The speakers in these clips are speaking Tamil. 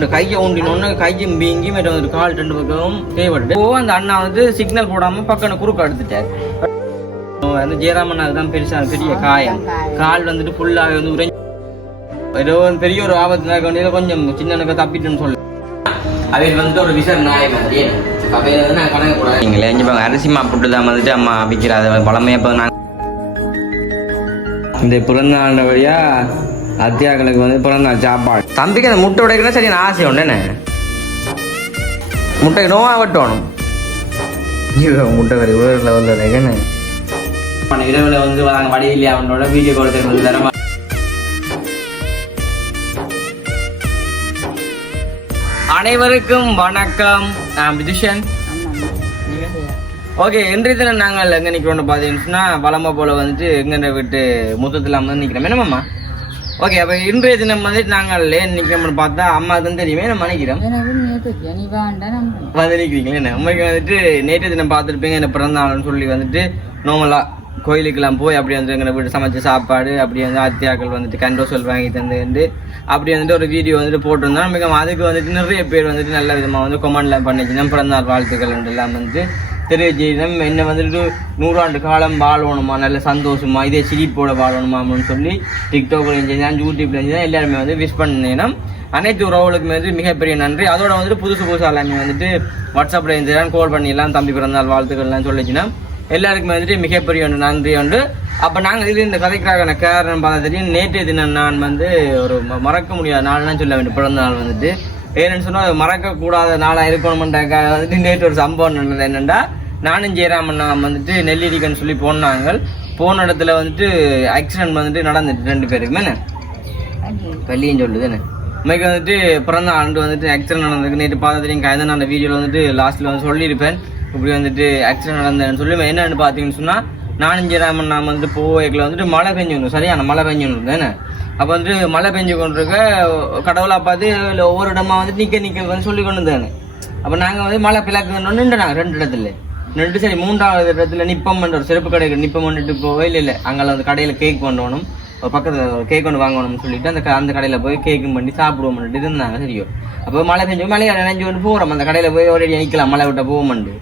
இந்த கையை ஊண்டினோன்னு கையும் வீங்கி மற்ற ஒரு கால் ரெண்டு பக்கம் தேவைப்பட்டு ஓ அந்த அண்ணா வந்து சிக்னல் போடாம பக்கம் குறுக்க எடுத்துட்டார். வந்து ஜெயராமன் அதுதான் பெருசா பெரிய காயம். கால் வந்துட்டு ஃபுல்லாக வந்து உறைஞ்சி ஏதோ பெரிய ஒரு ஆபத்து நடக்க வேண்டியது கொஞ்சம் சின்னனுக்கு தப்பிட்டுன்னு சொல்லு. அவர் வந்து ஒரு விசர் நாயம் அது அவையில வந்து நான் கணக்கு கூட நீங்களே இங்கே அரிசி மாப்பிட்டு தான் வந்துட்டு அம்மா விற்கிறாது பழமையாக இப்போ நாங்கள் இந்த பிறந்த நாள் வழியா அத்தியாக்களுக்கு வந்து பிறந்த நாள் சாப்பாடு. தம்பிக்கு அந்த முட்டை உடைக்கணும் சரி நான் ஆசை உண்டு என்ன? முட்டை நோவா வெட்டணும். முட்டை கறி வேறு லெவலில் இருக்கேன்னு இரவில் வந்து நாங்கள் வடிவில்லையா அவனோட? வீடியோ கால் வந்து தர அனைவருக்கும் வணக்கம். நான் விதுஷன் ஓகே இன்றைய தினம் நாங்கள் எங்கே நிற்கிறோம்னு பார்த்தீங்கன்னா வளமை போல வந்துட்டு எங்கே விட்டு மொத்தத்தில் வந்து நிற்கிறோம் என்னம்மா ஓகே அப்போ இன்றைய தினம் வந்துட்டு நாங்கள் ஏன் நிற்கிறோம்னு பார்த்தா அம்மா தான் தெரியுமே நம்ம நினைக்கிறோம். வந்து நிற்கிறீங்களே என்ன? உங்களுக்கு வந்துட்டு நேற்று தினம் பார்த்துருப்பீங்க என்ன பிறந்த நாள்னு சொல்லி வந்துட்டு நார்மலாக கோயிலுக்கெல்லாம் போய் அப்படி வந்து எங்களை வீட்டு சமைச்ச சாப்பாடு அப்படி வந்து அத்தியாக்கள் வந்துட்டு கண்டோசல் வாங்கி தந்து அப்படி வந்துட்டு ஒரு வீடியோ வந்துட்டு போட்டிருந்தோம். மிக அதுக்கு வந்துட்டு நிறைய பேர் வந்துட்டு நல்ல விதமாக வந்து கொமெண்ட்லாம் பண்ணிச்சுனா பிறந்தநாள் வாழ்த்துக்கள் எல்லாம் வந்துட்டு தெரிவிச்சிடம் என்ன வந்துட்டு நூறாண்டு காலம் வாழணுமா? நல்ல சந்தோஷமா இதே சிரிப்போட வாழணுமா அப்படின்னு சொல்லி டிக்டாக்லையும் சரி தான் யூடியூப்லையும் சரி எல்லாருமே வந்து விஷ் பண்ணினோம் அனைத்து உறவுகளுக்குமே வந்து மிகப்பெரிய நன்றி. அதோட வந்துட்டு புதுசு புதுசாக எல்லாமே வந்துட்டு வாட்ஸ்அப்பில் இருந்து கால் பண்ணிடலாம். தம்பி பிறந்தால் வாழ்த்துக்கள்லாம் சொல்லிச்சுன்னா. எல்லாருக்குமே வந்துட்டு மிகப்பெரிய ஒன்று நன்றி உண்டு. அப்போ நாங்கள் இது இந்த கதைக்காக காரணம் பார்த்தா தெரியும் நேற்றைய தினம் நான் வந்து ஒரு ம- மறக்க முடியாத நாள்லாம் சொல்ல வேண்டும். பிறந்த நாள் வந்துட்டு. ஏன்னு சொன்னால் மறக்கக்கூடாத நாளாக இருக்கணுமெண்டாக்காக வந்துட்டு நேற்று ஒரு சம்பவம் என்னென்னா நானும் ஜெயராமன் நாம் வந்துட்டு நெல்லிரிக்கன்னு சொல்லி போனாங்க. போன இடத்துல வந்துட்டு ஆக்சிடென்ட் வந்துட்டு நடந்துட்டு ரெண்டு பேருக்குமே என்ன? வெள்ளியும் சொல்லுது என்ன? வந்துட்டு பிறந்த ஆண்டு வந்துட்டு ஆக்சிடென்ட் நடந்திருக்கு. நேற்று பார்த்து தெரியும் கயந்த நான் அந்த வீடியோவில் வந்துட்டு லாஸ்ட்டில் வந்து சொல்லியிருப்பேன். இப்படி வந்துட்டு ஆக்சிடென்ட் நடந்தேன்னு சொல்லி என்னென்னு பார்த்தீங்கன்னு சொன்னால் நானும் ஜெயராமன் நான் வந்துட்டு போவேக்கில் வந்துட்டு மழை பெஞ்சு வந்தோம் சரியான மழை பெஞ்சு இருந்தேன் அப்போ வந்துட்டு மழை பெஞ்சு கொண்டிருக்க கடவுளாக பார்த்து இல்லை ஒவ்வொரு இடமா வந்துட்டு நிற்க நிற்க வந்து சொல்லி கொண்டு வந்தேன். அப்போ நாங்கள் வந்து மழை பிளக்கு நின்று நாங்கள் ரெண்டு இடத்துல. நின்று சரி மூன்றாவது இடத்துல நிப்பம் ஒரு செருப்பு கடைக்கு நிப்பம் பண்ணிட்டு போவே இல்லை இல்லை. அங்கே வந்து கடையில் கேக் பண்ணணும் ஒரு பக்கத்தில் கேக் ஒன்று வாங்கணும்னு சொல்லிட்டு அந்த க- அந்த கடையில் போய் கேக்கும் பண்ணி சாப்பிடுவோம்னு இருந்தாங்க சரியோ. அப்போ மழை பெஞ்சு மழையை நினைஞ்சு கொண்டு போகிறோம் அந்த கடையில் போய் ஒரே நிற்கலாம் மழை விட்ட போவோம்ண்டு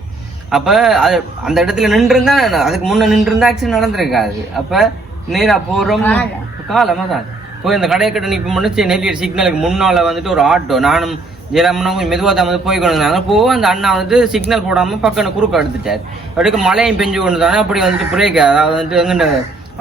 அப்போ அது அந்த இடத்துல நின்றுருந்தா அதுக்கு முன்னே நின்றுருந்தா ஆக்சிடென்ட் நடந்திருக்காது. அப்போ நேராக போகிறோம் காலமாக தான் போய் அந்த கடையை கிட்ட நிற்ப மட்டும் சரி நெல்லியர் சிக்னலுக்கு முன்னால் வந்துட்டு ஒரு ஆட்டோ. நானும் ஜெயராமனும் கொஞ்சம் மெதுவாக தான் வந்து போய் கொண்டு வந்தாங்க. போக அந்த அண்ணா வந்து சிக்னல் போடாமல் பக்கம் குறுக்க எடுத்துட்டார். அப்படிக்கு மழையும் பெஞ்சு கொண்டு தானே அப்படி வந்துட்டு பிரேக் அதாவது வந்துட்டு எங்கிட்ட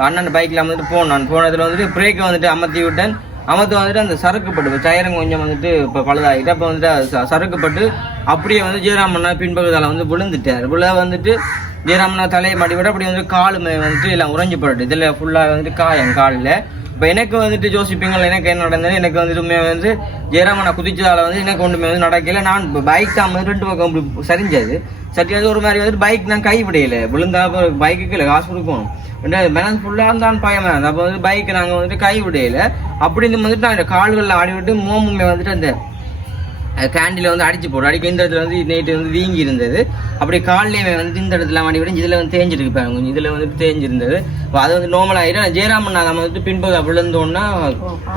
அண்ணன் பைக்கில் வந்துட்டு போனான். போனதில் வந்துட்டு பிரேக்கை வந்துட்டு அமர்த்தி விட்டேன். அமர்த்தி வந்துட்டு அந்த சறுக்குப்பட்டு டயரும் கொஞ்சம் வந்துட்டு இப்போ பழுதாகிட்டு அப்போ வந்துட்டு அது ச- சறுக்குப்பட்டு அப்படியே வந்து ஜெயராமண்ணா பின்பகுதியில் வந்து விழுந்துட்டார். விழ வந்துட்டு ஜெயராமண்ணா தலையை மாட்டி விட அப்படி வந்துட்டு காலுமே வந்துட்டு எல்லாம் உறைஞ்சு போட்டு இதில் ஃபுல்லாக வந்துட்டு காயம் காலில். இப்போ எனக்கு வந்துட்டு ஜோசிப்பீங்கள் எனக்கு என்ன நடந்தது? எனக்கு வந்துட்டு உண்மையா வந்து ஜெயராமனை குதிச்சதால வந்து எனக்கு ஒன்றுமே வந்து நடக்கல. நான் பைக் தான் வந்து ரெண்டு பக்கம் இப்படி சரிஞ்சது. சரி வந்து ஒரு மாதிரி வந்துட்டு பைக் நான் கை விழுந்தா பைக்குக்கு இல்லை காசு கொடுக்கணும். ரெண்டாவது பேலன்ஸ் ஃபுல்லாக இருந்தான் பயம் அப்போ வந்து பைக் நாங்கள் வந்துட்டு கை விடையில அப்படின்னு வந்துட்டு நான் கால்களில் ஆடி விட்டு மோமுமே வந்துட்டு அந்த கேண்டில் வந்து அடிச்சு போடும் அடிக்க இந்த இடத்துல வந்து நைட்டு வந்து வீங்கி இருந்தது. அப்படி கால்லையுமே வந்து இந்த இடத்துல மாடி விட இதில் வந்து தேஞ்சிருக்கு பாருங்க கொஞ்சம் இதில் வந்து தேஞ்சிருந்தது. இப்போ அது வந்து நார்மல் ஆகிடும் ஜெயராமன் நம்ம வந்துட்டு பின்பக்கம் விழுந்தோன்னா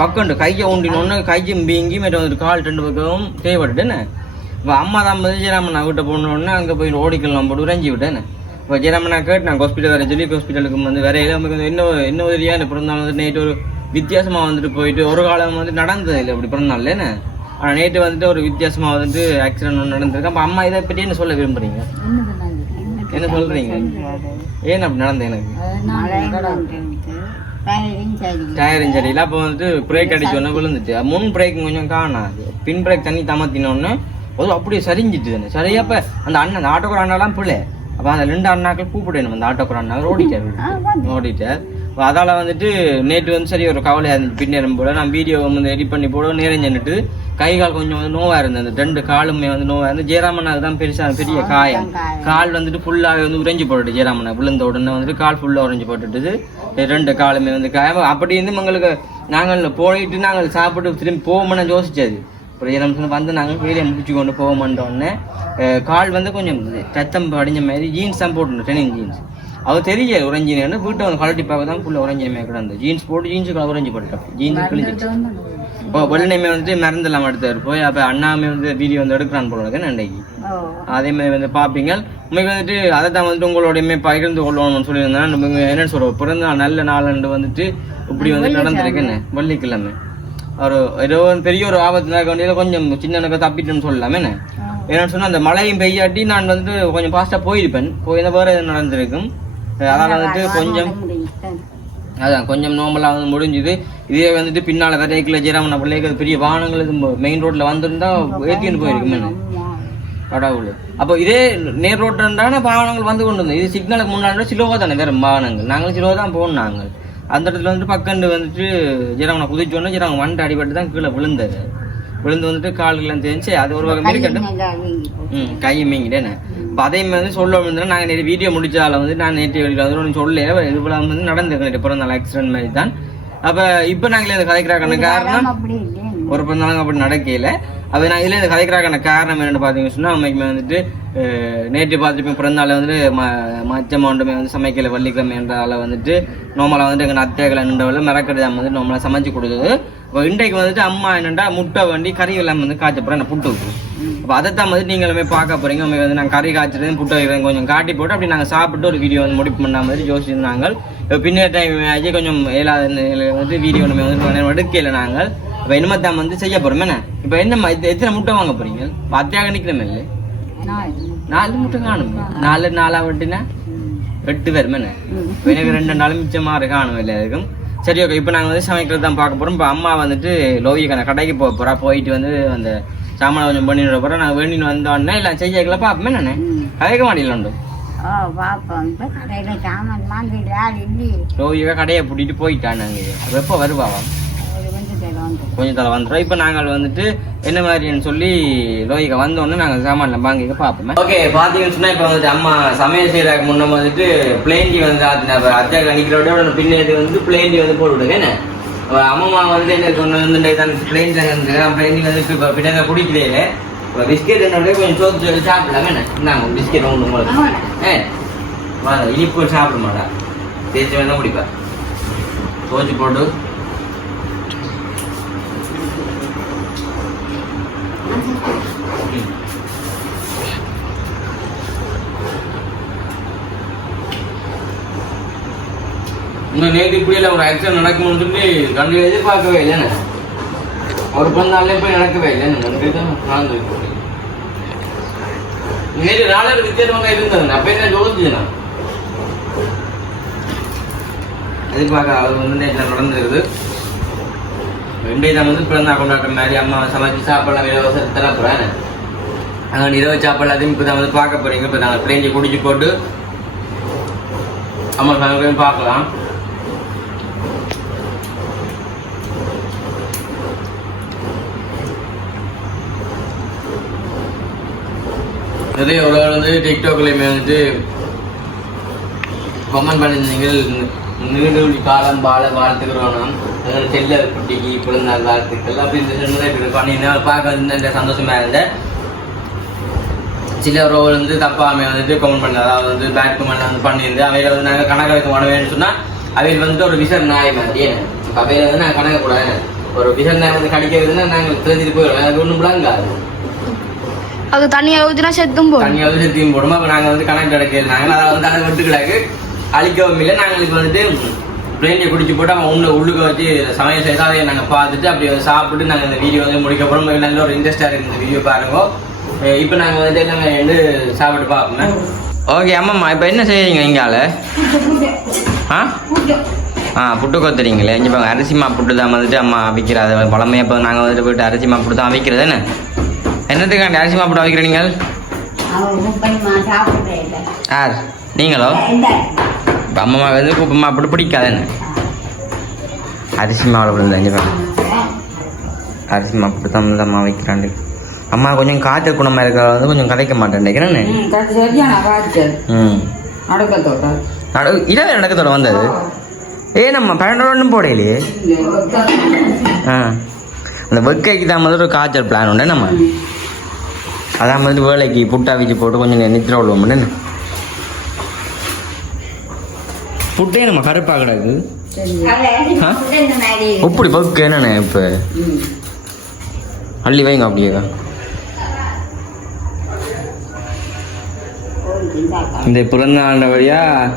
பக்கம் கையை ஊண்டினோன்னா கையும் வீங்கி மற்ற வந்துட்டு கால் ரெண்டு பக்கமும் தேவைப்பட்டுட்டேன்னு இப்போ அம்மா தான் வந்து ஜெயராமன் நான் கிட்ட போனோடனே அங்கே போய் ஓடிக்கலாம் போட்டு உறைஞ்சி விட்டேன்னு இப்போ ஜெயராமன் கேட்டு நான் ஹாஸ்பிட்டல் வேறு ஜெலிக் ஹாஸ்பிட்டலுக்கு வந்து வேற ஏதோ நமக்கு இன்னும் இன்னும் உதவியாக இந்த பிறந்தநாள் வந்து நைட்டு ஒரு வித்தியாசமாக வந்துட்டு போயிட்டு ஒரு காலம் வந்து நடந்தது இல்லை இப்படி பிறந்தநாள்ல என்ன? ஆனால் நேற்று வந்துட்டு ஒரு வித்தியாசமாக வந்துட்டு ஆக்சிடென்ட் ஒன்று நடந்திருக்கு. அப்போ அம்மா இதை பற்றி என்ன சொல்ல விரும்புகிறீங்க என்ன சொல்கிறீங்க சொல்றீங்க? ஏன் அப்படி நடந்தது எனக்கு? டயர் இன்ஜரியில் அப்போ வந்துட்டு பிரேக் அடிச்ச விழுந்துச்சு விழுந்துட்டு. முன் பிரேக் கொஞ்சம் காணாது. பின் பிரேக் தண்ணி தமத்தினோடனே உடனே அப்படியே சரிஞ்சிட்டு தானே. சரியா இப்போ அந்த அண்ணன் அந்த ஆட்டோக்குற அண்ணாலாம் பிள்ளை அப்போ அந்த ரெண்டு அண்ணாக்கள் கூப்பிடணும் அந்த ஆட்டோக்குற அண்ணா ஓடிட்டார் ஓடிட்டார் அப்ப அதால வந்துட்டு நேற்று வந்து சரி ஒரு கவலையாக இருந்துச்சு பின்னேறம் போல நான் வீடியோ வந்து எடிட் பண்ணி போட நேரம் சென்னுட்டு கை கால் கொஞ்சம் வந்து நோவா இருந்தது. அந்த ரெண்டு காலுமே வந்து நோவா இருந்து ஜெயராமன் அதுதான் பெருசா பெரிய காயம். கால் வந்துட்டு ஃபுல்லாக வந்து உறைஞ்சு போட்டுட்டு ஜெயராமனை. விழுந்த உடனே வந்துட்டு கால் ஃபுல்லாக உறைஞ்சு போட்டுட்டு ரெண்டு காலுமே வந்து காயம். அப்படி இருந்து எங்களுக்கு நாங்கள் போயிட்டு நாங்கள் சாப்பிட்டு திரும்பி போவோம்னு யோசிச்சது. அப்புறம் ஜெயராமன் வந்து நாங்கள் வேலையை முடிச்சு கொண்டு போவோம்ன்றோடனே கால் வந்து கொஞ்சம் ரத்தம் படிஞ்ச மாதிரி ஜீன்ஸ் தான் போட்டுருந்தோம் டெனின் ஜீன்ஸ் அவர் தெரிய உறைஞ்சினு வீட்டை வந்து கழட்டி பார்க்க தான் ஃபுல்லாக உறைஞ்சினமே கிடந்து. ஜீன்ஸ் போட்டு ஜீன்ஸு கலர் உறைஞ்சி போட்டுட்டோம் ஜீன்ஸ் கிழிஞ்சிச்சு இப்போ வெள்ளனைமே வந்து மருந்து எல்லாம் எடுத்தாரு போய் அப்போ அண்ணாமே வந்து வீடியோ வந்து எடுக்கிறான் போல ஓ. அதே மாதிரி வந்து பார்ப்பீங்க. உங்களுக்கு வந்துட்டு அதை தான் வந்துட்டு உங்களோடையுமே பகிர்ந்து கொள்ளணும்னு சொல்லியிருந்தேன். நம்ம என்ன சொல்றோம் பிறந்த நாள் நல்ல நாள் வந்துட்டு இப்படி வந்து நடந்திருக்குன்னு வெள்ளிக்கிழமை. ஒரு ஏதோ பெரிய ஒரு ஆபத்து நடக்க வேண்டியது கொஞ்சம் சின்ன தப்பிட்டுன்னு சொல்லலாமே என்ன? என்னன்னு சொன்னா அந்த மழையும் பெய்யாட்டி நான் வந்து கொஞ்சம் ஃபாஸ்ட்டாக போயிருப்பேன். போயிருந்தா வேற எதுவும் நடந்திருக்கும். அதான் வந்துட்டு கொஞ்சம் அதான் கொஞ்சம் நார்மலாக வந்து முடிஞ்சுது. இதே வந்துட்டு பின்னால விதைக்கல ஜெராமன பிள்ளைக்கு பெரிய வாகனங்கள் மெயின் ரோட்ல வந்திருந்தா ஏற்றின்னு போயிருக்குமே கடவுள். அப்போ இதே நேர் ரோட்டான வாகனங்கள் வந்து கொண்டு வந்தோம் இது சிக்னலுக்கு முன்னாடி சிலோவா தானே வேற வாகனங்கள். நாங்களும் சிலோவா தான் போனோம் நாங்கள். அந்த இடத்துல வந்துட்டு பக்கண்டு வந்துட்டு ஜெராமனை குதிச்சோன்னே ஜெராமன் வண்டு அடிபட்டு தான் கீழே விழுந்தது விழுந்து வந்துட்டு கால்கள்லாம் தெரிஞ்சு அது ஒரு வகை இருக்கட்டும் ம் கை மீங்கிட்டேன்னு இப்போ அதே மாதிரி சொல்ல வந்து நாங்கள் நேற்று வீடியோ முடிச்சால வந்து நான் நேற்று வெளியில் வந்து ஒன்று சொல்ல இவ்வளோ வந்து நடந்திருக்கு பிறந்த நாள் ஆக்சிடென்ட் மாதிரி தான். அப்போ இப்போ நாங்களே இந்த கதைக்கிறாக்கான காரணம் ஒரு பிறந்த நாளும் அப்படி நடக்கல. அப்போ நான் இதில் இந்த கதைக்கிறாக்கான காரணம் என்னென்னு பார்த்தீங்கன்னு சொன்னால் அம்மைக்குமே வந்துட்டு நேற்று பார்த்துருப்பேன் பிறந்த நாள் வந்துட்டு ம மச்ச ஒன்றுமே வந்து சமைக்கல வள்ளிக்கிழமைன்றால வந்துட்டு நார்மலாக வந்துட்டு எங்கள் அத்தைகளை நின்றவள மிரக்கடி தான் வந்து நார்மலாக சமைச்சு கொடுத்தது. இப்போ இன்றைக்கு வந்துட்டு அம்மா என்னண்டா முட்டை வண்டி கறி எல்லாம் வந்து காய்ச்ச போகிறேன் நான் புட்டு வைக்கிறேன் அப்போ அதைத்தான் வந்துட்டு நீங்களுமே பார்க்க போகிறீங்க உங்க வந்து நாங்கள் கறி காய்ச்சதையும் புட்டு வைக்கிறேன் கொஞ்சம் காட்டி போட்டு அப்படி நாங்கள் சாப்பிட்டு ஒரு வீடியோ வந்து முடிப்பு பண்ண மாதிரி யோசிச்சிருந்தாங்க. இப்போ பின்னர் டைம் ஆச்சு கொஞ்சம் இயலாத வந்து வீடியோ நம்ம வந்து எடுக்கல நாங்கள் இப்போ இனிமத்தான் வந்து செய்ய போறோம் என்ன? இப்போ என்ன எத்தனை முட்டை வாங்க போறீங்க? அத்தியாக நிற்கிறோம் இல்லை நாலு முட்டை. காணும்? நாலு நாலா வட்டினா? எட்டு பேர் இப்போ எனக்கு ரெண்டு நாள் மிச்சமாக இருக்கு காணும் இல்லை இருக்கும் சரி ஓகே இப்போ நாங்கள் வந்து சமைக்கிறது தான் பார்க்க போகிறோம் இப்போ அம்மா வந்துட்டு லோவிக்கான கடைக்கு போக போகிறா போயிட்டு வந்து அந்த சாமான கொஞ்சம் பண்ணிட போகிறோம் நாங்கள் வேண்டின்னு வந்தோடனே இல்லை செய்யக்கல பார்ப்போமே நானே கதைக்க மாட்டேன் உண்டு. ஓ பாப்போம். இப்போ கடையில் சாமான் வாங்கிட்டு ஆள் இல்லையே. லோவிக்கா கடையை பூட்டிட்டு போயிட்டான் நாங்கள் எப்போ வருவாவா கொஞ்சம் தலை வந்துடும் இப்போ நாங்கள் வந்துட்டு என்ன மாதிரின்னு சொல்லி லோயிக்கா வந்தோடனே நாங்கள் சாமான்ல வாங்கிக்க பார்ப்போமே ஓகே பார்த்தீங்கன்னு சொன்னால் இப்போ வந்துட்டு அம்மா சமையல் செய்யறதுக்கு முன்ன வந்துட்டு பிளேன்டி வந்து அத்தியாக கணிக்கிறோட பின்னாடி வந்து பிளேன்டி வந்து போட்டு விடுங்க என்ன? அம்மா வந்து என்ன கொண்டு வந்து தான் பிளேன் பிளேன்டி வந்து இப்போ பின்னாடி குடிக்கிறே இப்போ பிஸ்கெட் என்னோட கொஞ்சம் சோத்து சொல்லி சாப்பிடலாமே என்ன? இந்தாங்க பிஸ்கெட் ஒன்று உங்களுக்கு. ஏ வாங்க இனிப்பு சாப்பிட மாட்டா. தேய்ச்சி வேணா குடிப்பா. தோச்சு போட்டு இன்னும் நேற்று இப்படியில் ஒரு ஆக்சிடென்ட் நடக்கும்னு சொல்லி கண்டு எதிர்பார்க்கவே இல்லைன்னு. ஒரு பிறந்தாலே போய் நடக்கவே இல்லைன்னு நன்றி தான் நான் நேற்று நாளர் வித்தியாசமாக இருந்தது. அப்போ என்ன ஜோதிச்சுண்ணா எதிர்பார்க்க அது வந்து நேற்று நடந்துருது ரெண்டே தான் வந்து பிறந்தா கொண்டாடுற மாதிரி அம்மா சமைச்சு சாப்பிடலாம் இலவசம் தர போகிறேன் அங்கே இரவு சாப்பாடு அதையும் இப்போ தான் வந்து பார்க்க போறீங்க. இப்போ நாங்கள் பிளேஞ்சி குடிச்சு போட்டு அம்மா சமைக்கிறேன் பார்க்கலாம். நிறைய ஒரு வந்து டிக்டாக்லேயுமே வந்துட்டு கமெண்ட் பண்ணியிருந்தீங்க. நீடூழி காலம் வாழ வாழ்த்துக்கிறோம் அதனால செல்ல குட்டிக்கு பிறந்தாள் வாழ்த்துக்கள். அப்படின்னு சொல்லி பண்ணியிருந்தேன் பார்க்க வந்து சந்தோஷமா இருந்தேன் சில ரோல் வந்து தப்பாம வந்துட்டு கமெண்ட் பண்ண அதாவது வந்து பேட் கமெண்ட் வந்து பண்ணியிருந்து அவையில வந்து நாங்கள் கணக்கு வைக்க மாட்டோம்னு சொன்னா அவையில் வந்துட்டு ஒரு விசர் நாய் மாதிரி. அவையில வந்து நாங்கள் கணக்க கூடாது ஒரு விசர் நாய் வந்து கடிக்கிறதுன்னா நாங்கள் தெரிஞ்சுட்டு போயிடுவோம். எனக்கு ஒன்றும் விளங்காது அது தண்ணியை ஊற்றினா செத்தும் போடும். தனியாக செத்தியும் போடுமா. அப்போ நாங்கள் வந்து கணக்கு கிடைக்கிறது நாங்கள் அதை வந்து அதை விட்டுக்கிடாக்கு. அழிக்கவும் இல்லை. நாங்கள் இப்போ வந்துட்டு பிளேனியை குடிச்சு போட்டு அவன் உள்ள உள்ளுக்க வச்சு சமையல் செய்து அதை நாங்கள் பார்த்துட்டு அப்படி சாப்பிட்டு நாங்கள் இந்த வீடியோ வந்து முடிக்க போகிறோம் உங்களுக்கு நல்ல ஒரு இன்ட்ரெஸ்டாக இருக்குது இந்த வீடியோ பாருங்க. இப்போ நாங்கள் வந்துட்டு எல்லாமே வந்து சாப்பிட்டு பார்ப்போமே. ஓகே அம்மாம்மா இப்போ என்ன செய்றீங்க இங்கால? ஆ? ஆ புட்டு கொத்துறீங்களே. இங்கே பாருங்க அரிசி மா புட்டு தான் வந்துட்டு அம்மா விற்கிறாது பழமையாக இப்போ நாங்கள் வந்துட்டு போயிட்டு அரிசி மா புட்டு தான் விற்கிறது என்ன? என்னத்துக்காண்டி அரிசி மா புட்டு இல்லை. யார்? நீங்களோ? இப்போ அம்மா வந்து குப்பமா அப்படி பிடிக்காது என்ன அரிசி மாவில் விழுந்து அஞ்சு பேர் அரிசி மா அப்படி தான் அம்மா வைக்கிறாண்டு அம்மா கொஞ்சம் காய்ச்சல் குணமாக இருக்கிறத வந்து கொஞ்சம் கதைக்க மாட்டேன் நினைக்கிறேன்னு ம் நடு இரவு நடக்கத்தோட வந்தது. ஏ நம்ம பன்னெண்டு போடையிலே ஆ. அந்த வெக்கைக்கு தான் வந்து ஒரு காய்ச்சல் பிளான் உண்டு நம்ம அதான் வந்து வேலைக்கு புட்டா வீச்சு போட்டு கொஞ்சம் நித்திர விடுவோம் என்ன புட்டே நம்ம கருப்பாக கிடக்கு? இப்படி பக்கு என்னண்ணே இப்போ? அள்ளி வைங்க அப்படியேக்கா இந்த பிறந்த நாள் வழியாக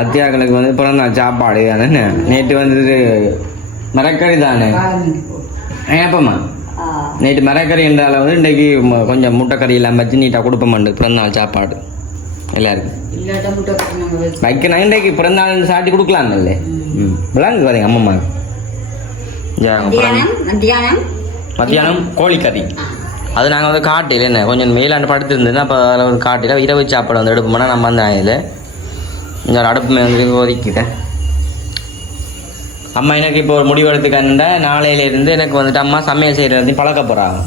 அத்தியாக்களுக்கு வந்து பிறந்த நாள் சாப்பாடு தானே நேற்று வந்துட்டு மரக்கறி தானே? ஏப்பம்மா நேற்று மரக்கறி என்றால வந்து இன்றைக்கு கொஞ்சம் முட்டைக்கறி எல்லாம் வச்சு நீட்டாக கொடுப்போம் பிறந்த நாள் சாப்பாடு. எல்லாருக்கும். வைக்கணும் இன்றைக்கு பிறந்த நாள் சாட்டி கொடுக்கலாம்ல. ம். விளாங்கு வரீங்க அம்மம்மா. மத்தியானம்? கோழிக்கறி அது நாங்கள் வந்து காட்டில என்ன கொஞ்சம் மேலாண்டு படுத்து இருந்ததுன்னா அப்போ அதில் வந்து காட்டில இரவு சாப்பாடு வந்து எடுப்போம்னா நம்ம வந்து இதில் இங்கே அடுப்பு வந்து ஒதுக்கிட்டேன் அம்மா எனக்கு இப்போ ஒரு முடிவு எடுத்துக்கண்டா நாளையிலேருந்து எனக்கு வந்துட்டு அம்மா சமையல் செய்கிறதையும் பழக்க போகிறாங்க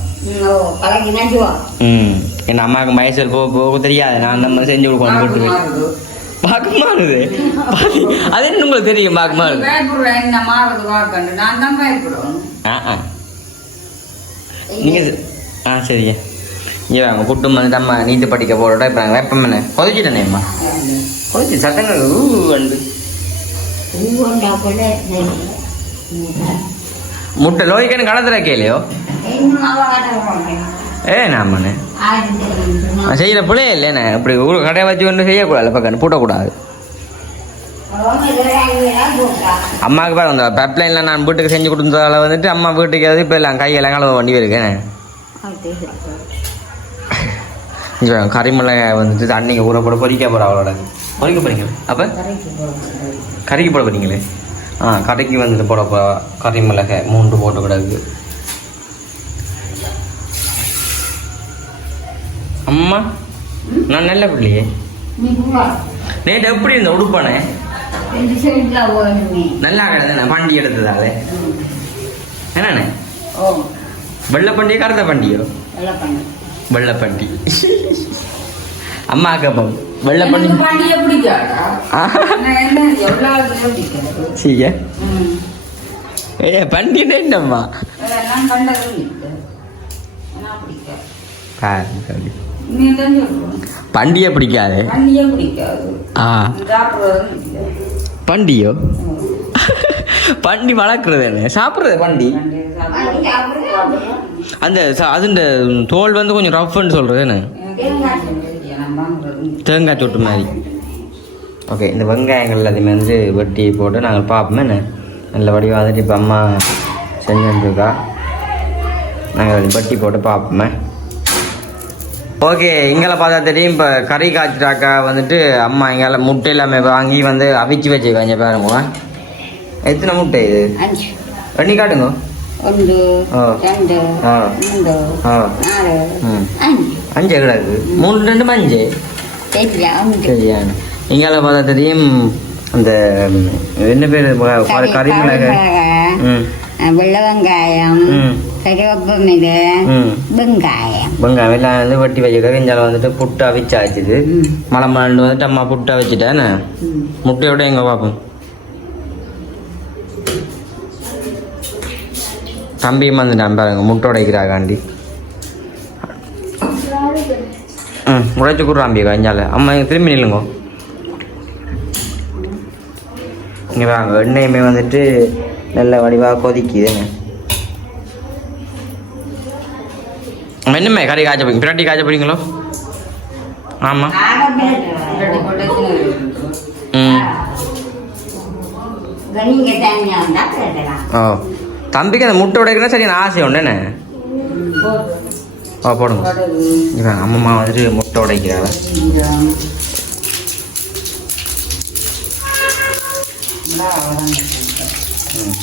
ம். என் அம்மாவுக்கு மைசூர் போக போக தெரியாது. நான் நம்ம செஞ்சு கொடுக்கணும் போட்டு பாக்குமானது அது என்ன உங்களுக்கு தெரியும் பாக்குமானது பயப்படுவேன் ஆ ஆ. நீங்கள் ஆ சரிங்க. இங்கே வாங்க குட்டும் வந்துட்டு அம்மா நீந்து படிக்க போகிறோட இப்போ நாங்கள் வெப்பம் என்ன? கொதிச்சிட்டேனே அம்மா. கொதிச்சு சத்தங்கள் ஊ வந்து போல முட்டை லோரிக்கன்னு கடத்துற கேளையோ. ஏ நாமண்ணே நான் செய்கிற பிள்ளையே இல்லைண்ணே இப்படி ஊர் கடையை வச்சு ஒன்று செய்யக்கூடாது. பக்கம் பூட்டக்கூடாது. அம்மாவுக்கு பாரு அந்த பைப்லைனில் நான் வீட்டுக்கு செஞ்சு கொடுத்ததால வந்துட்டு அம்மா வீட்டுக்கு எதாவது இப்போ எல்லாம் கையெல்லாம் கழுவ வண்டி இருக்கேன் இங்கே வந்துட்டு தண்ணிக்கு ஊற போட பொறிக்க போகிற அவளோட. பொறிக்க போறீங்க? அப்போ? கறிக்கு போட போறீங்களே? ஆ கறிக்கு வந்துட்டு போட கறி மிளகை மூன்று போட்டு கிடக்கு. அம்மா நான் நல்ல பிள்ளையே. நேற்று எப்படி இருந்த? உடுப்பானே? நல்லா கிடந்தேன் பண்டி எடுத்ததாலே. என்னண்ணே? வெள்ளை பண்டிகை கருத்த பண்ணு வெள்ளை பண்டி அம்மா கேப்பம் வெள்ளை பண்டி பண்டிகை பிடிக்காதா? ஆ. நான் என்ன எவ்வளவு பிடிக்காது? சீங்க ம். ஏ பண்டிகை என்னம்மா? அதெல்லாம் பண்டிகை பிடிக்காது. ஆ. பண்டியோ? பண்டி வளர்க்குறது என்ன? சாப்பிட்றது பண்டி? அந்த ச- அதுண்ட தோல் வந்து கொஞ்சம் ரஃப்னு சொல்கிறது என்ன? தேங்காய் சொட்டு மாதிரி. ஓகே இந்த வெங்காயங்கள் எல்லாத்தையுமே வந்து வெட்டி போட்டு நாங்கள் பார்ப்போமே என்ன? நல்ல வடிவாக வந்துட்டு இப்போ அம்மா செஞ்சுருக்கா நாங்கள் வெட்டி போட்டு பார்ப்போமே. ஓகே இங்கே பார்த்தா தெரியும் இப்போ கறி காய்ச்சிட்டாக்கா வந்துட்டு அம்மா எங்கால முட்டை எல்லாமே வாங்கி வந்து அவிச்சு வச்சுக்காங்க பாருங்க. எத்தனை முட்டை இது? எண்ணி காட்டுங்க. ஒன்று. ரெண்டு. மூன்று நாலு அஞ்சு. கிடக்கு மூணு ரெண்டு அஞ்சு? சரியான. இங்கால பார்த்தா தெரியும் அந்த என்ன பேர்? கறி மிளகு ம். வெள்ளை வெங்காயம் ம். கருவேப்பு மிளகு ம். வெங்காயம். வெங்காயம் எல்லாம் வந்து வெட்டி வச்சுக்கிற இஞ்சால வந்துட்டு புட்டா வச்சு ஆச்சுது மழை மலை மலண்டு வந்துட்டு அம்மா புட்டா வச்சுட்டேன்னு முட்டையோட எங்கே பார்ப்போம் தம்பியும் வந்துட்டான் பாருங்க முட்டை உடைக்கிறாக்காண்டி ம் உழைச்சி கொடுறாம்பி கஞ்சால. அம்மா இங்கே திரும்பி நில்லுங்க. இங்கே வாங்க எண்ணெயுமே வந்துட்டு நல்ல வடிவாக கொதிக்குதுங்க அம்மா, என்னம்மா கறி காய்ச்ச போறீங்க. பிராட்டி காய்ச்ச போறீங்களோ? ஆமாம் ஓ தம்பிக்கு அந்த முட்டை உடைக்கிறதா சரி நான் ஆசை உண்டுண்ணே ஓ போடுங்க. இவன் அம்மம்மா வந்துட்டு முட்டை உடைக்கிறாள். ம்.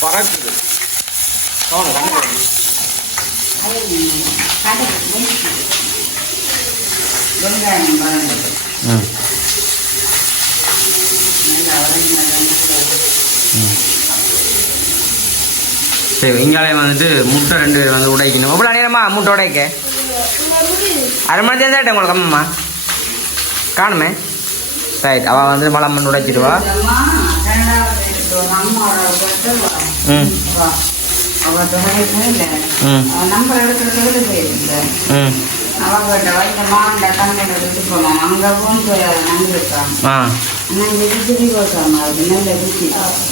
பறக்குது. சவுண்ட் கண்டு வெங்காயம் பாருங்க. ம் சரி வெங்காயம் வந்துட்டு முட்டை ரெண்டு வந்து உடைக்கணும். எவ்வளோ நேரமா முட்டை உடைக்க? அரை மணி நேரம் தான் உங்களுக்கு அம்மம்மா காணுமே? ரைட் அவள் வந்து மலை மண் உடைச்சிடுவா அம்மா ரெண்டாவது இருக்கிறோம் அம்மாவோட போட்டு ம் அவ தொகைக்கு இல்லை ம் நம்பர் எடுக்கிறதுக்கு போயிருந்தேன் ம் அவங்ககிட்ட வந்து மாண்ட கண்ணில் எடுத்து போனோம் அங்கே போய்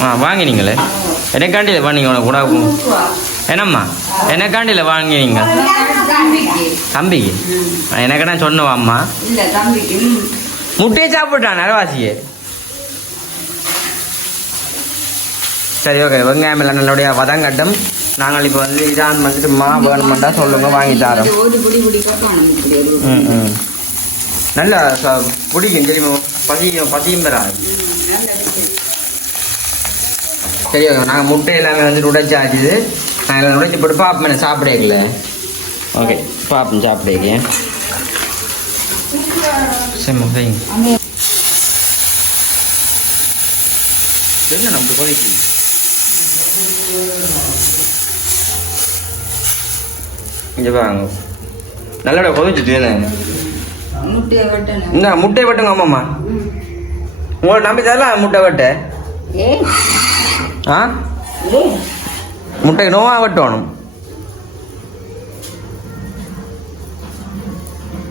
ஆ வாங்கினீங்களே? எனக்காண்டியில் வாங்கினீங்க உனக்கு கூட என்னம்மா? எனக்காண்டியில் வாங்கினீங்க? தம்பிக்கு. தம்பிக்கு. ஆ, எனக்கு நான் சொன்னவா அம்மா? இல்லை தம்பிக்கு. ம். முட்டையை சாப்பிட்டான் நரவாசியே. சரி ஓகே வெங்காயம் எல்லாம் நல்லபடியாக வதங்கட்டும். நாங்கள் இப்போ வந்து இதான் வந்துட்டு மா வேணுமெண்டா சொல்லுங்க வாங்கி தரோம். ம் ம். நல்லா பிடிக்கும் தெரியுமா? பசியும் பசியும் பெறாது. சரி ஓகே நாங்கள் முட்டை எல்லாமே வந்துட்டு உடைச்சாச்சுது நாங்கள் உடைச்சி போட்டு பாப்பேன் சாப்பிடல ஓகே பாப்பேன் சாப்பிடுங்க சரி அந்த என்ன நம்ம கொதிக்கு இங்கே பாருங்க. நல்லோட கொதிச்சுட்டு என்ன முட்டை வெட்டுங்க அம்மாம்மா. உங்களை நம்பி தரலாம் முட்டை வெட்ட? ஏ ஆ? ஏ முட்டைக்கு நோவா வெட்டணும்.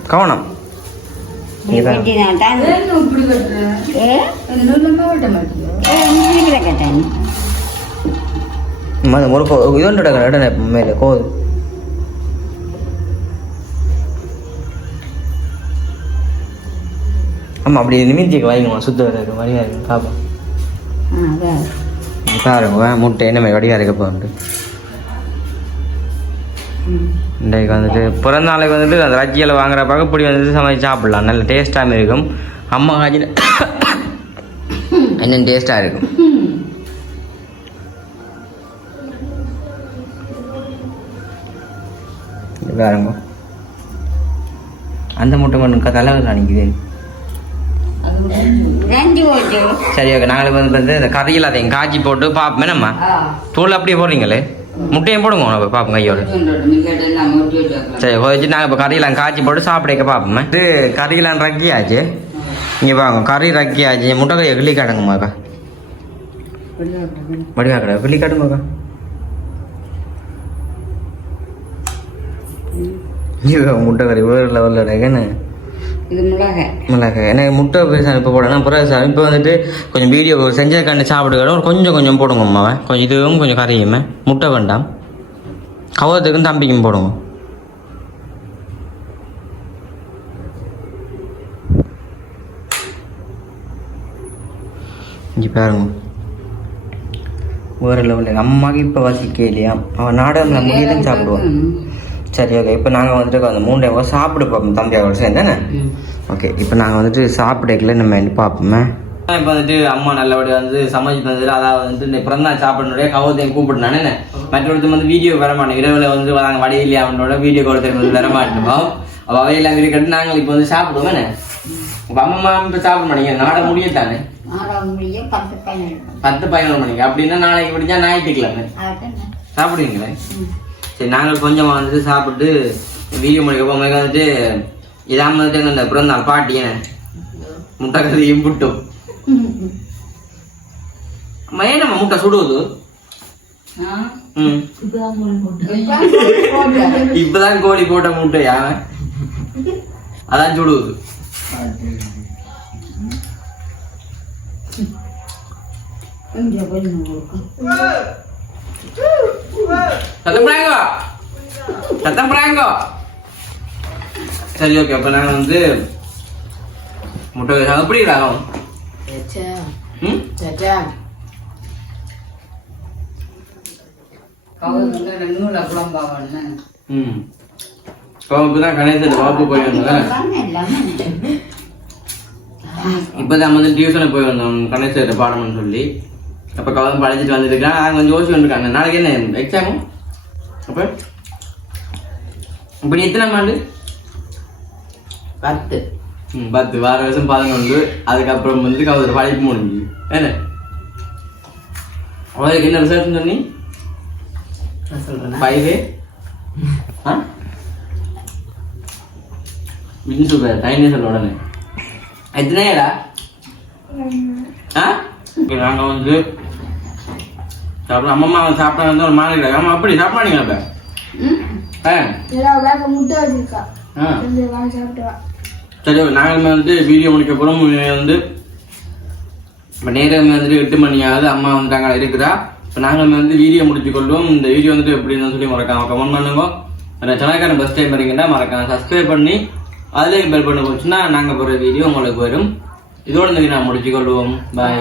கவனம். நீ கேட்டேன் முறுக்கு இதோட கடனை மேலே கோது. ஆமாம் அப்படி நிமித்திக்கு வாங்கிக்குமா சுத்த வர இருக்கு வழியாக இருக்கு அதான் பாருங்க முட்டை என்ன மாதிரி வடியாக இருக்க போகுது இன்றைக்கு வந்துட்டு பிறந்த நாளைக்கு வந்துட்டு அந்த ரஜ்ஜியில் வாங்குறப்பாக்க இப்படி வந்துட்டு சமைச்சு சாப்பிடலாம். நல்ல டேஸ்ட்டாகவும் இருக்கும். அம்மா காய்ச்சின இன்னும் டேஸ்ட்டாக இருக்கும். பாருங்க அந்த முட்டை மட்டும் தலைவர் ஓட்டு சரி ஓகே நாங்களுக்கு வந்து வந்து இந்த கதையில் அதையும் காய்ச்சி போட்டு பார்ப்போமே நம்ம. தூள் அப்படியே போடுறீங்களே? முட்டையும் போடுங்க நம்ம பார்ப்போம் கையோட. சரி வச்சு நாங்கள் இப்போ கறியெல்லாம் காய்ச்சி போட்டு சாப்பிடக்க பார்ப்போமே இது கறியெல்லாம் ரக்கியாச்சு. இங்கே பாருங்க கறி ரக்கியாச்சு. முட்டை கறியை கிள்ளி காட்டுங்கம்மாக்கா. வடிவா கடை காட்டுங்கக்கா. ஐயோ முட்டை கறி வேறு லெவலில் இருக்குன்னு இது மிளகாய். மிளகாய். எனக்கு முட்டை பெருசாக இப்போ போடணும் அப்புறம் சார் இப்போ வந்துட்டு கொஞ்சம் வீடியோ செஞ்ச கண்டு சாப்பிடுக்கிறோம் கொஞ்சம் கொஞ்சம் போடுங்க அம்மாவை கொஞ்சம் இதுவும் கொஞ்சம் கறியுமே. முட்டை வேண்டாம். கவரத்துக்கும் தம்பிக்கும் போடுங்க. இங்கே பாருங்க. வேறு லெவலில் அம்மாவுக்கு இப்போ வசிக்க இல்லையா? அவன் நாடகம் முடியதான் சாப்பிடுவான். சரி ஓகே இப்போ நாங்கள் வந்துட்டு அந்த மூணு டைம் சாப்பிட பார்ப்போம். தம்பி அவரோட சேர்ந்தானே ஓகே இப்போ நாங்கள் வந்துட்டு சாப்பிடக்கல நம்ம என்ன பார்ப்போமே? இப்போ வந்துட்டு அம்மா நல்லபடியாக வந்து சமைச்சு தந்தது அதாவது வந்துட்டு இந்த பிறந்தநாள் சாப்பிடணுடைய கவத்தையும் கூப்பிட்டுனானே மற்றொருத்தர் வந்து வீடியோ வர மாட்டேன் இரவில் வந்து நாங்கள் வடையிலே அவனோட வீடியோ கொடுத்து வந்து வர மாட்டோம். அவள் அவையெல்லாம் இருக்கட்டு நாங்கள் இப்போ வந்து சாப்பிடுவோம் இப்போ அம்மா இப்போ சாப்பிட மாட்டீங்க நாட முடியத்தானே? ஆறாம் முடிய பத்து பதினொரு மணிக்கு. அப்படின்னா நாளைக்கு விடிஞ்சா ஞாயிற்றுக்கிழமை. சாப்பிடுவீங்களே? சரி நாங்கள் கொஞ்சமாக வந்துட்டு சாப்பிட்டு வீடியோ முடிக்க போகும்போது வந்துட்டு இதாம வந்துட்டு அந்த தான் பாட்டியன முட்டை கறியும் புட்டும் அம்மா முட்டை சுடுவது? இப்பதான் கோழி போட்ட முட்டையா? அதான் சுடுவது. சத்தம் பிராங்கோ சத்தம் பிராங்கோ சரி ஓகே அப்ப நாங்க வந்து முட்டை எப்படி ஆகும் ம் இப்பதான் கணேசன் வாப்பு போய் வந்தோம் இப்பதான் வந்து டியூஷனுக்கு போய் வந்தோம் கணேசன் பாடம்னு சொல்லி அப்ப கவனம் படிச்சுட்டு வந்துருக்கான் நாங்கள் கொஞ்சம் யோசிச்சு வந்துருக்காங்க நாளைக்கு என்ன எக்ஸாமு அப்ப இப்ப நீ எத்தனை ஆண்டு? பத்து. ம், பத்து. வார வருஷம் பதினொன்று அதுக்கப்புறம் வந்து கவுதர் படிப்பு முடிஞ்சு. என்ன? அவருக்கு என்ன ரிசல்ட் சொன்னி? ஃபைவ் ஆ? மின் சூப்பர் டைனே சொல்ல உடனே. எத்தனைடா ஆ? இப்போ நாங்கள் வந்து சாப்பிட அம்மா சாப்பிட்டா வந்து ஒரு மாதிரி ஆமாம் அப்படி சாப்பிடாதீங்க அப்போ. சரி நாங்கள் வந்து வீடியோ முடிக்க போகிறோம் வந்து இப்போ நேரம் வந்துட்டு எட்டு மணி ஆகுது. அம்மா வந்து அங்கே இருக்கிறா. இப்போ நாங்கள் வந்து வீடியோ முடிச்சு கொள்வோம் இந்த வீடியோ வந்துட்டு எப்படி இருந்ததுன்னு சொல்லி மறக்காம கமெண்ட் பண்ணுங்க. அந்த சேனலுக்கான ஃபஸ்ட் டைம் வரீங்கன்னா மறக்காம சப்ஸ்கிரைப் பண்ணி அதிலே பெல் பண்ண போச்சுன்னா நாங்கள் போகிற வீடியோ உங்களுக்கு வரும். இதோட நான் முடிச்சு கொள்வோம் பாய்